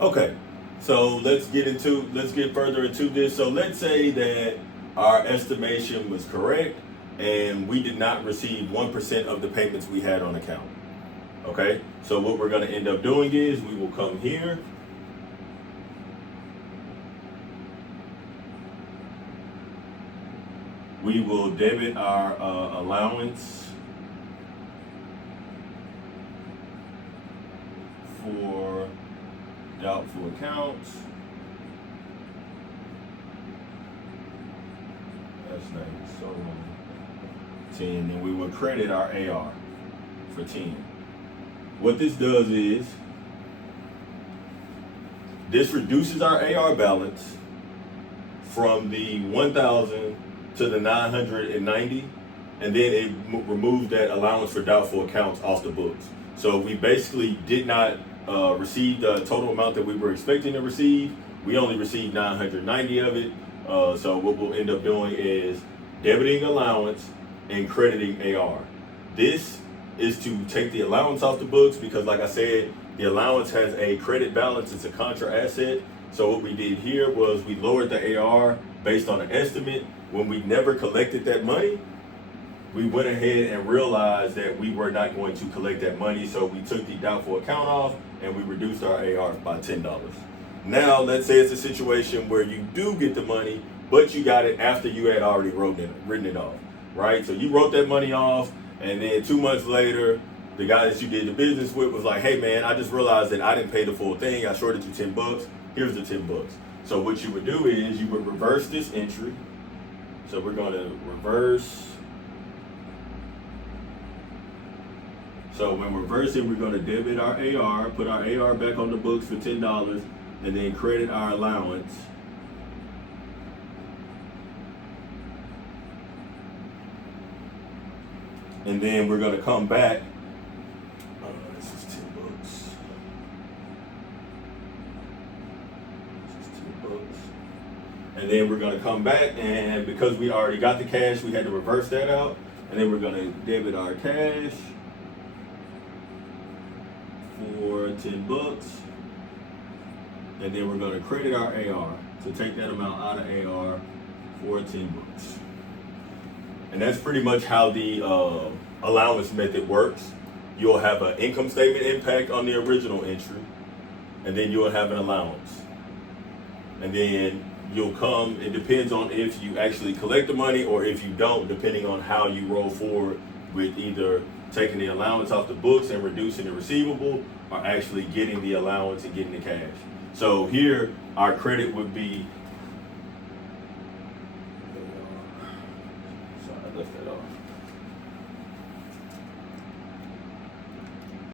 Okay, so let's get further into this. So let's say that our estimation was correct and we did not receive 1% of the payments we had on account. Okay, so what we're going to end up doing is we will come here. We will debit our allowance for doubtful accounts. That's nice. So 10, and we will credit our AR for 10. What this does is this reduces our AR balance from the 1,000 to the 990, and then it removes that allowance for doubtful accounts off the books. So we basically did not receive the total amount that we were expecting to receive. We only received 990 of it. So what we'll end up doing is debiting allowance and crediting AR. This is to take the allowance off the books because, like I said, the allowance has a credit balance. It's a contra asset. So what we did here was we lowered the AR based on an estimate. When we never collected that money, we went ahead and realized that we were not going to collect that money. So we took the doubtful account off and we reduced our AR by $10. Now, let's say it's a situation where you do get the money, but you got it after you had already written it off, right? So you wrote that money off, and then 2 months later, the guy that you did the business with was like, hey man, I just realized that I didn't pay the full thing. I shorted you $10. Here's the $10. So what you would do is you would reverse this entry. So we're going to reverse. So when reversing, we're going to debit our AR, put our AR back on the books for $10, and then credit our allowance. And then we're going to come back. This is $10. This is $10. And then we're going to come back, and because we already got the cash, we had to reverse that out. And then we're going to debit our cash for $10. And then we're going to credit our AR to take that amount out of AR for $10. And that's pretty much how the allowance method works. You'll have an income statement impact on the original entry, and then you'll have an allowance. And then you'll come, it depends on if you actually collect the money or if you don't, depending on how you roll forward with either taking the allowance off the books and reducing the receivable, or actually getting the allowance and getting the cash. So here, our credit would be, sorry, I left that off.